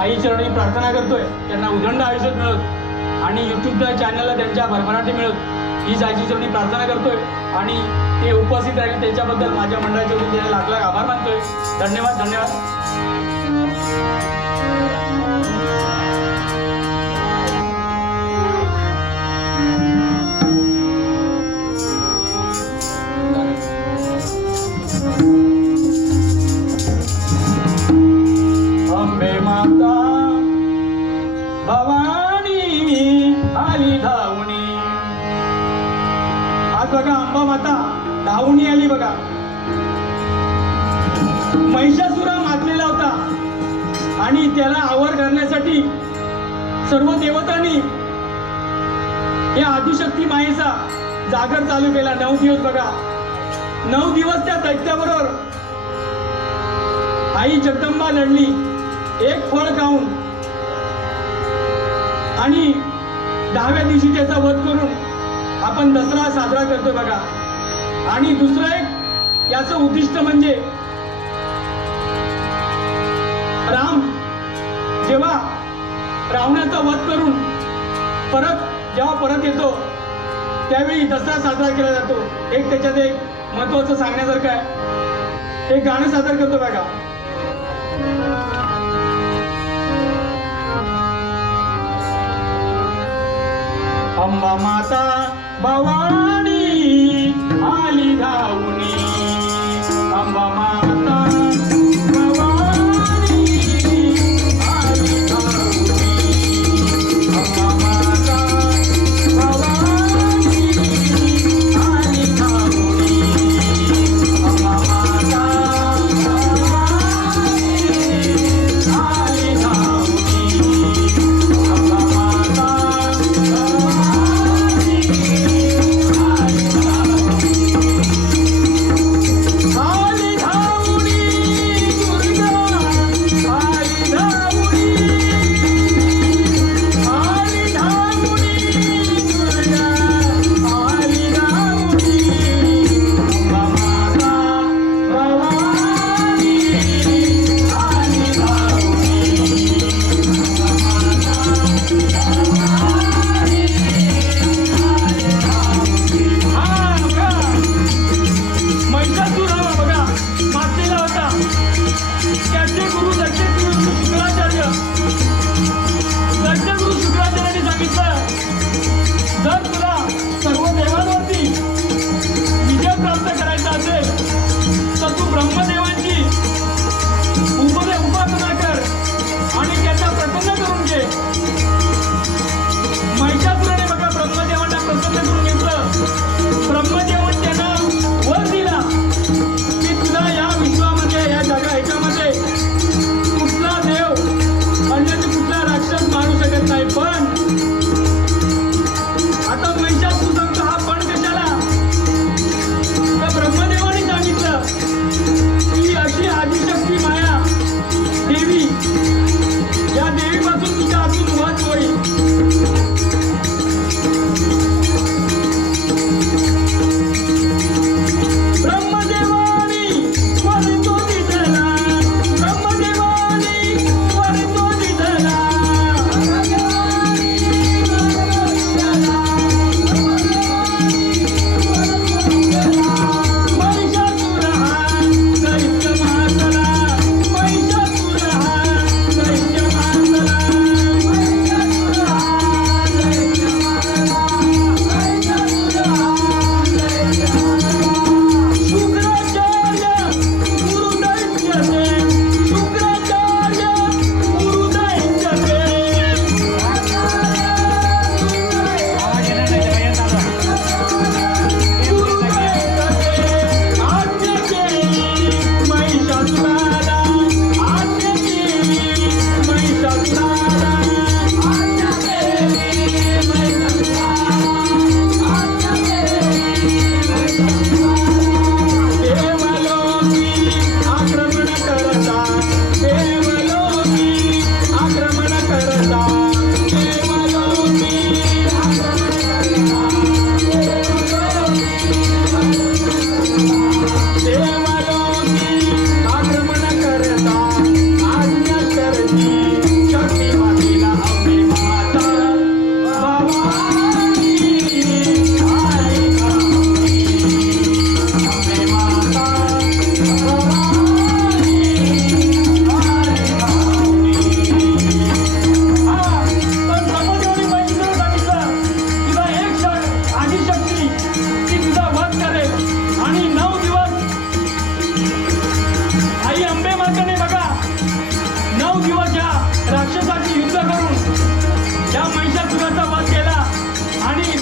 आई चरणी प्रार्थना करतोय. त्यांना उदंड आयुष्य मिळत आणि यूट्यूबच्या चॅनलला त्यांच्या भरभराटी मिळत हीच आईची चरणी प्रार्थना करतोय. आणि ते उपस्थित राहिले त्याच्याबद्दल माझ्या मंडळाच्या वतीने लाख लाख आभार मानतोय. धन्यवाद धन्यवाद. बघा अंबा माता धावून आली बघा. महिषासुरा माजलेला होता. आणि त्याला आवर करण्यासाठी सर्व देवतांनी या आदिशक्ती मायेचा जागर चालू केला. नऊ दिवस बघा. नऊ दिवस त्या दैत्याबरोबर आई जगदंबा लढली. एक फळ खाऊन. आणि दहाव्या दिवशी त्याचा वध करून आपण दसरा साजरा करतो बघा. आणि दुसरं एक याचं उद्दिष्ट म्हणजे राम जेव्हा रावणाचा वध करून परत जेव्हा परत येतो त्यावेळी दसरा साजरा केला जातो. एक त्याच्यात एक महत्वाचं सांगण्यासारखं आहे. एक गाणं सादर करतो बघा. अंबा माता भवानी आली धावणी अंबा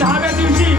महिषासुराचा वध केला आणि दहाव्या दिवशी